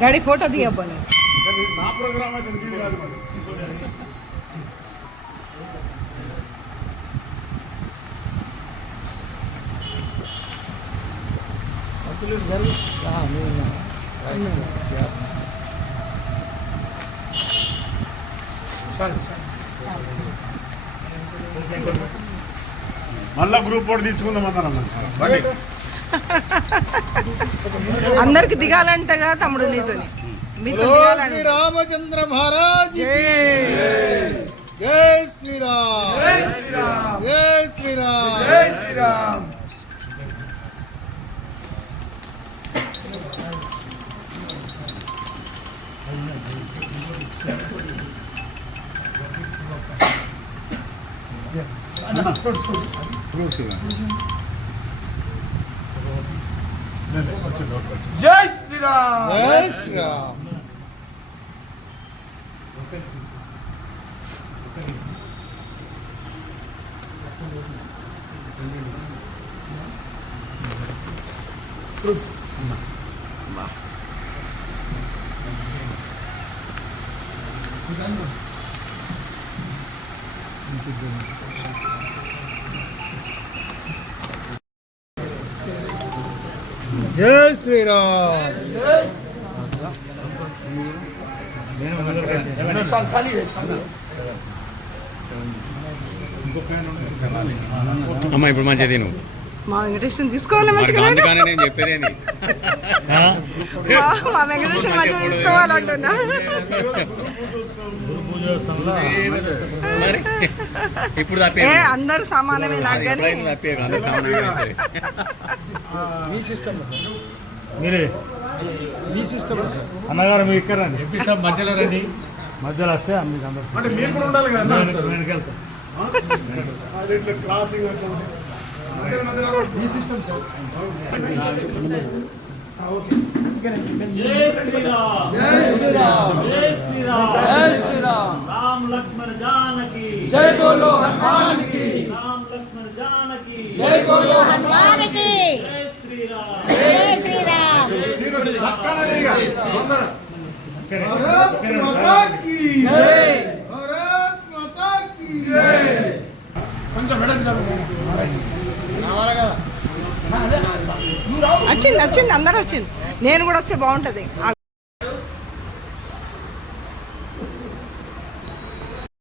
daddy photo తీయబ్బని నా programme అయితే ఇది కాదు మళ్ళా గ్రూప్ ఫోటో తీసుకుందాం అన్నారు అందరికి దిగాలంటగా తమ్ముడు నీతోని శ్రీ రామచంద్ర మహారాజ్ జై శ్రీరామ్ జై శ్రీరామ్ జై శ్రీరామ్ జై శ్రీరామ్ జై శ్రీరామ్ ఫ్రూట్స్ జై శ్రీరామ్ అమ్మా ఇప్పుడు మంచిది నువ్వు మా వెంకటేశ్వరం తీసుకోవాలి మంచిగా నేను చెప్పేది మా వెంకటేశ్వరం మంచిగా తీసుకోవాలంటున్నా ఇప్పుడు అందరూ సమానమే నాకు కానీ మీ సిస్టమ్ మీరే మీ సిస్టమ్ అన్నగారు మీరు ఇక్కడ రండి ఎంపీ సాబ్ మధ్యలో రండి మధ్యలో వస్తే మీకు అందరూ అంటే మీరు కూడా ఉండాలి కదా వెనక్కి వెళ్తాం క్రాసింగ్ మీ సిస్టమ్ సార్ जय श्री राम जय श्री राम जय श्री राम जय श्री राम राम लक्ष्मण जानकी जय बोलो हनुमान की राम लक्ष्मण जानकी जय बोलो हनुमान की जय श्री राम जय श्री राम भारत माता की जय भारत माता की जय కొంచెం వచ్చింది అందరూ వచ్చింది నేను కూడా వస్తే బాగుంటది ఆ